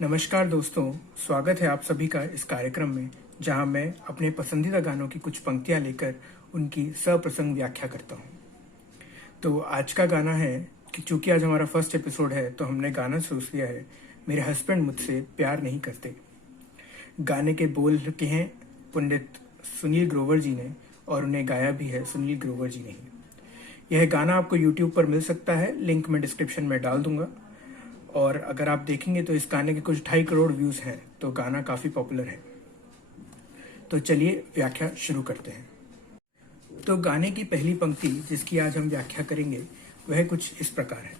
नमस्कार दोस्तों, स्वागत है आप सभी का इस कार्यक्रम में जहां मैं अपने पसंदीदा गानों की कुछ पंक्तियां लेकर उनकी सप्रसंग व्याख्या करता हूं। तो आज का गाना है कि चूंकि आज हमारा फर्स्ट एपिसोड है तो हमने गाना चूज किया है मेरे हस्बैंड मुझसे प्यार नहीं करते। गाने के बोल के हैं पंडित सुनील ग्रोवर जी ने और उन्हें गाया भी है सुनील ग्रोवर जी ने ही। यह गाना आपको यूट्यूब पर मिल सकता है, लिंक मैं डिस्क्रिप्शन में डाल दूंगा। और अगर आप देखेंगे तो इस गाने के कुछ 2.5 करोड़ व्यूज हैं, तो गाना काफी पॉपुलर है। तो चलिए व्याख्या शुरू करते हैं। तो गाने की पहली पंक्ति जिसकी आज हम व्याख्या करेंगे वह कुछ इस प्रकार है।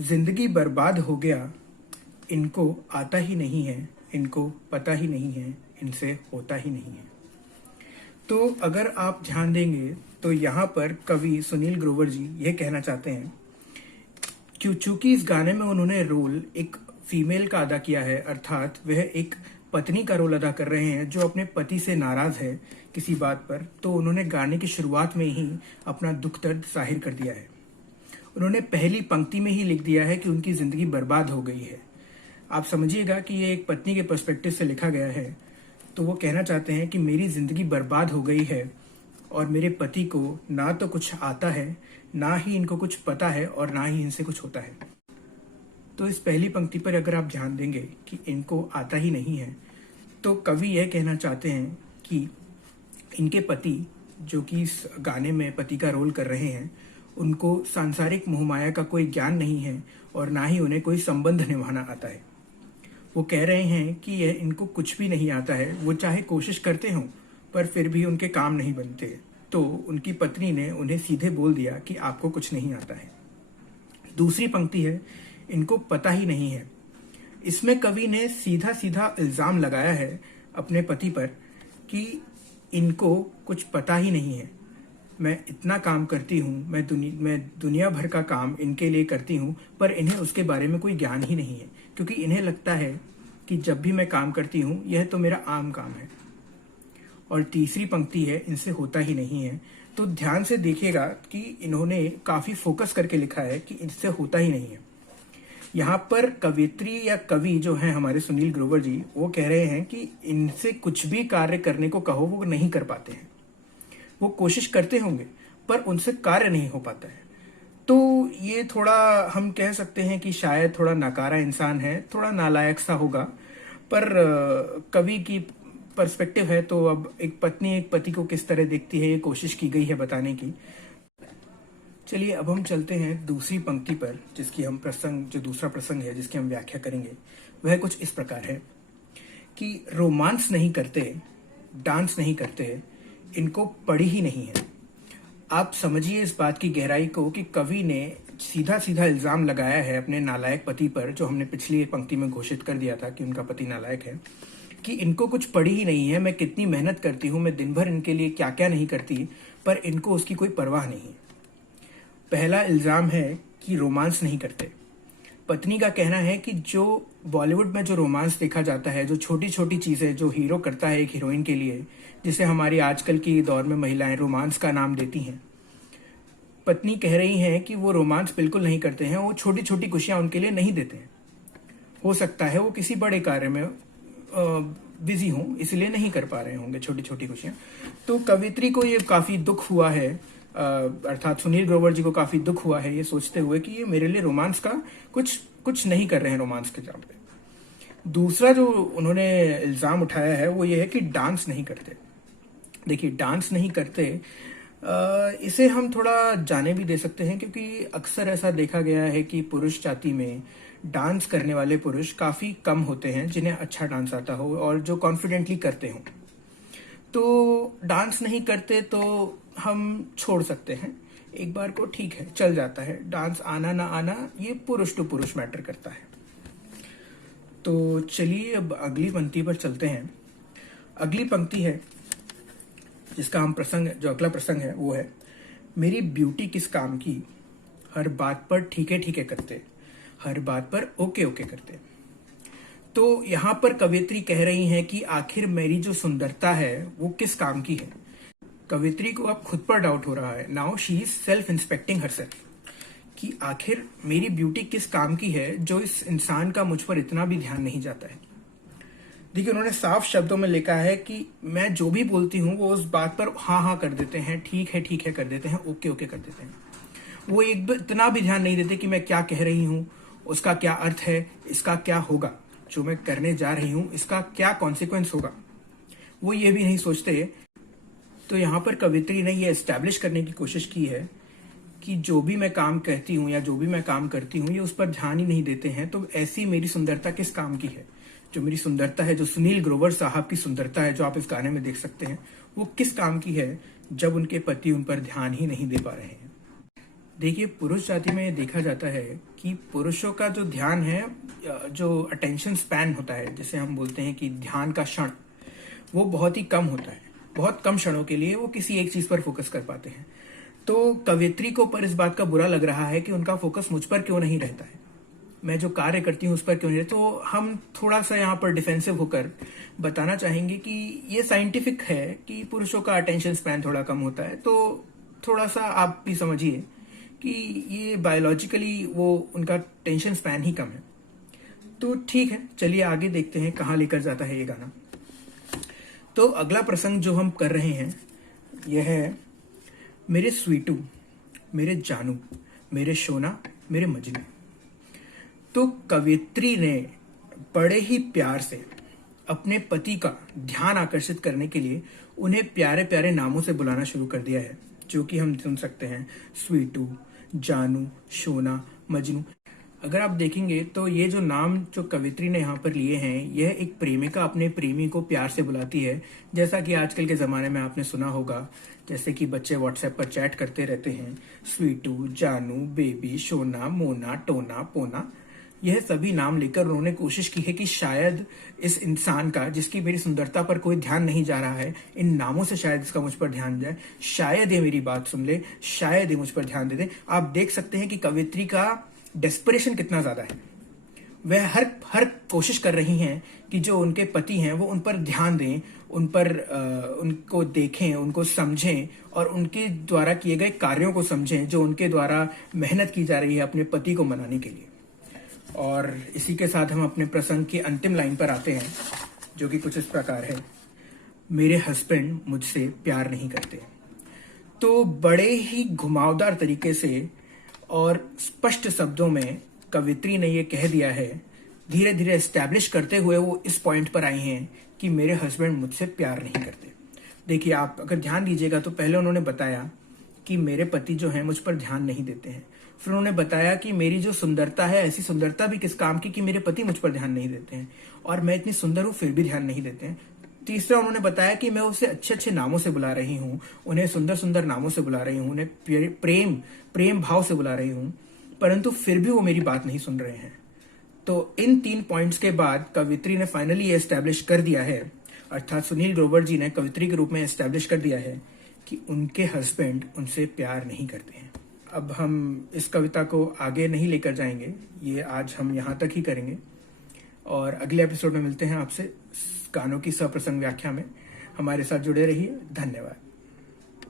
जिंदगी बर्बाद हो गया, इनको आता ही नहीं है, इनको पता ही नहीं है, इनसे होता ही नहीं है। तो अगर आप ध्यान देंगे तो यहाँ पर कवि सुनील ग्रोवर जी यह कहना चाहते हैं चूंकि इस गाने में उन्होंने रोल एक फीमेल का अदा किया है, अर्थात वह एक पत्नी का रोल अदा कर रहे हैं जो अपने पति से नाराज है किसी बात पर, तो उन्होंने गाने की शुरुआत में ही अपना दुख दर्द जाहिर कर दिया है। उन्होंने पहली पंक्ति में ही लिख दिया है कि उनकी जिंदगी बर्बाद हो गई है। आप समझिएगा कि ये एक पत्नी के पर्सपेक्टिव से लिखा गया है। तो वो कहना चाहते हैं कि मेरी जिंदगी बर्बाद हो गई है और मेरे पति को ना तो कुछ आता है, ना ही इनको कुछ पता है और ना ही इनसे कुछ होता है। तो इस पहली पंक्ति पर अगर आप ध्यान देंगे कि इनको आता ही नहीं है, तो कवि यह कहना चाहते हैं कि इनके पति जो कि इस गाने में पति का रोल कर रहे हैं, उनको सांसारिक मोहमाया का कोई ज्ञान नहीं है और ना ही उन्हें कोई संबंध निभाना आता है। वो कह रहे हैं कि यह इनको कुछ भी नहीं आता है, वो चाहे कोशिश करते हों पर फिर भी उनके काम नहीं बनते। तो उनकी पत्नी ने उन्हें सीधे बोल दिया कि आपको कुछ नहीं आता है। दूसरी पंक्ति है, इनको पता ही नहीं है। इसमें कवि ने सीधा सीधा इल्जाम लगाया है अपने पति पर कि इनको कुछ पता ही नहीं है। मैं इतना काम करती हूँ, मैं दुनिया भर का काम इनके लिए करती हूँ, पर इन्हें उसके बारे में कोई ज्ञान ही नहीं है, क्योंकि इन्हें लगता है कि जब भी मैं काम करती हूँ यह तो मेरा आम काम है। और तीसरी पंक्ति है, इनसे होता ही नहीं है। तो ध्यान से देखिएगा कि इन्होंने काफी फोकस करके लिखा है कि इनसे होता ही नहीं है। यहाँ पर कवित्री या कवि जो है हमारे सुनील ग्रोवर जी, वो कह रहे हैं कि इनसे कुछ भी कार्य करने को कहो वो नहीं कर पाते हैं। वो कोशिश करते होंगे पर उनसे कार्य नहीं हो पाता है। तो ये थोड़ा हम कह सकते हैं कि शायद थोड़ा नकारा इंसान है, थोड़ा नालायक सा होगा, पर कवि की पर्सपेक्टिव है। तो अब एक पत्नी एक पति को किस तरह देखती है ये कोशिश की गई है बताने की। चलिए अब हम चलते हैं दूसरी पंक्ति पर, जिसकी हम जो दूसरा प्रसंग है जिसकी हम व्याख्या करेंगे वह कुछ इस प्रकार है कि रोमांस नहीं करते, डांस नहीं करते, इनको पड़ी ही नहीं है। आप समझिए इस बात की गहराई को कि कवि ने सीधा सीधा इल्जाम लगाया है अपने नालायक पति पर, जो हमने पिछली पंक्ति में घोषित कर दिया था कि उनका पति नालायक है, कि इनको कुछ पड़ी ही नहीं है। मैं कितनी मेहनत करती हूँ, मैं दिन भर इनके लिए क्या क्या नहीं करती, पर इनको उसकी कोई परवाह नहीं। पहला इल्जाम है कि रोमांस नहीं करते। पत्नी का कहना है कि जो बॉलीवुड में जो रोमांस देखा जाता है, जो छोटी छोटी चीजें जो हीरो करता है एक हीरोइन के लिए, जिसे हमारी आजकल की दौर में महिलाएं रोमांस का नाम देती हैं, पत्नी कह रही हैं कि वो रोमांस बिल्कुल नहीं करते हैं। वो छोटी छोटी खुशियां उनके लिए नहीं देते हैं। हो सकता है वो किसी बड़े कार्य में बिजी हों, इसलिए नहीं कर पा रहे होंगे छोटी छोटी खुशियां। तो कवित्री को ये काफी दुख हुआ है, अर्थात सुनील ग्रोवर जी को काफी दुख हुआ है ये सोचते हुए कि ये मेरे लिए रोमांस का कुछ नहीं कर रहे हैं रोमांस के नाम पे। दूसरा जो उन्होंने इल्जाम उठाया है वो ये है कि डांस नहीं करते। देखिए, डांस नहीं करते, इसे हम थोड़ा जाने भी दे सकते हैं, क्योंकि अक्सर ऐसा देखा गया है कि पुरुष जाति में डांस करने वाले पुरुष काफी कम होते हैं जिन्हें अच्छा डांस आता हो और जो कॉन्फिडेंटली करते हो। तो डांस नहीं करते तो हम छोड़ सकते हैं, एक बार को ठीक है, चल जाता है। डांस आना ना आना ये पुरुष टू पुरुष मैटर करता है। तो चलिए अब अगली पंक्ति पर चलते हैं। अगली पंक्ति है जिसका हम जो अगला प्रसंग है वो है, मेरी ब्यूटी किस काम की, हर बात पर ठीके ठीके करते, हर बात पर ओके ओके करते। तो यहाँ पर कवित्री कह रही हैं कि आखिर मेरी जो सुंदरता है वो किस काम की है। कवित्री को अब खुद पर डाउट हो रहा है। Now she is self inspecting herself कि आखिर मेरी ब्यूटी किस काम की है जो इस इंसान का मुझ पर इतना भी ध्यान नहीं जाता है। देखिए, उन्होंने साफ शब्दों में लिखा है कि मैं जो भी बोलती हूँ वो उस बात पर हाँ हाँ कर देते हैं, ठीक है कर देते हैं, ओके ओके कर देते हैं। वो इतना भी ध्यान नहीं देते कि मैं क्या कह रही हूँ, उसका क्या अर्थ है, इसका क्या होगा, जो मैं करने जा रही हूँ इसका क्या कॉन्सिक्वेंस होगा, वो ये भी नहीं सोचते। तो यहाँ पर कवित्री ने ये एस्टैब्लिश करने की कोशिश की है कि जो भी मैं काम कहती हूँ या जो भी मैं काम करती हूँ ये उस पर ध्यान ही नहीं देते हैं, तो ऐसी मेरी सुंदरता किस काम की है। जो मेरी सुंदरता है, जो सुनील ग्रोवर साहब की सुंदरता है जो आप इस गाने में देख सकते हैं, वो किस काम की है जब उनके पति उन पर ध्यान ही नहीं दे पा रहे हैं। देखिए, पुरुष जाति में देखा जाता है कि पुरुषों का जो ध्यान है, जो अटेंशन स्पैन होता है, जिसे हम बोलते हैं कि ध्यान का क्षण, वो बहुत ही कम होता है। बहुत कम क्षणों के लिए वो किसी एक चीज पर फोकस कर पाते हैं। तो कवित्री को पर इस बात का बुरा लग रहा है कि उनका फोकस मुझ पर क्यों नहीं रहता है, मैं जो कार्य करती हूँ उस पर क्यों नहीं रहता। तो हम थोड़ा सा यहाँ पर डिफेंसिव होकर बताना चाहेंगे कि ये साइंटिफिक है कि पुरुषों का अटेंशन स्पैन थोड़ा कम होता है। तो थोड़ा सा आप भी समझिए कि ये बायोलॉजिकली वो उनका टेंशन स्पैन ही कम है। तो ठीक है, चलिए आगे देखते हैं कहाँ लेकर जाता है ये गाना। तो अगला प्रसंग जो हम कर रहे हैं यह है मेरे स्वीटू, मेरे जानू, मेरे शोना, मेरे मजनू। तो कवित्री ने बड़े ही प्यार से अपने पति का ध्यान आकर्षित करने के लिए उन्हें प्यारे प्यारे नामों से बुलाना शुरू कर दिया है, जो कि हम सुन सकते हैं, स्वीटू, जानू, शोना, मजनू। अगर आप देखेंगे तो ये जो नाम जो कवित्री ने यहाँ पर लिए हैं, यह एक प्रेमिका अपने प्रेमी को प्यार से बुलाती है। जैसा कि आजकल के ज़माने में आपने सुना होगा, जैसे कि बच्चे व्हाट्सएप पर चैट करते रहते हैं, स्वीटू, जानू, बेबी, शोना, मोना, टोना, पोना, यह सभी नाम लेकर उन्होंने कोशिश की है कि शायद इस इंसान का, जिसकी मेरी सुंदरता पर कोई ध्यान नहीं जा रहा है, इन नामों से शायद इसका मुझ पर ध्यान जाए, शायद ये मेरी बात सुन ले, शायद ये मुझ पर ध्यान दे दे। आप देख सकते हैं कि कवित्री का डेस्परेशन कितना ज्यादा है। वह हर कोशिश कर रही हैं कि जो उनके पति हैं वो उन पर ध्यान दें, उन पर उनको देखें, उनको समझें और उनके द्वारा किए गए कार्यों को समझें, जो उनके द्वारा मेहनत की जा रही है अपने पति को मनाने के लिए। और इसी के साथ हम अपने प्रसंग की अंतिम लाइन पर आते हैं, जो कि कुछ इस प्रकार है, मेरे हस्बैंड मुझसे प्यार नहीं करते। तो बड़े ही घुमावदार तरीके से और स्पष्ट शब्दों में कवित्री ने यह कह दिया है, धीरे धीरे एस्टैब्लिश करते हुए वो इस पॉइंट पर आई हैं कि मेरे हस्बैंड मुझसे प्यार नहीं करते। देखिए, आप अगर ध्यान दीजिएगा तो पहले उन्होंने बताया कि मेरे पति जो हैं मुझ पर ध्यान नहीं देते हैं। फिर उन्होंने बताया कि मेरी जो सुंदरता है, ऐसी सुंदरता भी किस काम की कि मेरे पति मुझ पर ध्यान नहीं देते हैं, और मैं इतनी सुंदर हूं फिर भी ध्यान नहीं देते हैं। तीसरा उन्होंने बताया कि मैं उसे अच्छे अच्छे नामों से बुला रही हूँ, उन्हें सुंदर सुंदर नामों से बुला रही हूँ, उन्हें प्रेम भाव से बुला रही हूँ, परंतु फिर भी वो मेरी बात नहीं सुन रहे हैं। तो इन 3 पॉइंट्स के बाद कवित्री ने फाइनली ये एस्टैब्लिश कर दिया है, अर्थात सुनील ग्रोवर जी ने कवित्री के रूप में एस्टैब्लिश कर दिया है कि उनके हस्बैंड उनसे प्यार नहीं करते हैं। अब हम इस कविता को आगे नहीं लेकर जाएंगे, ये आज हम यहाँ तक ही करेंगे, और अगले एपिसोड में मिलते हैं आपसे गानों की सप्रसंग व्याख्या में। हमारे साथ जुड़े रहिए। धन्यवाद।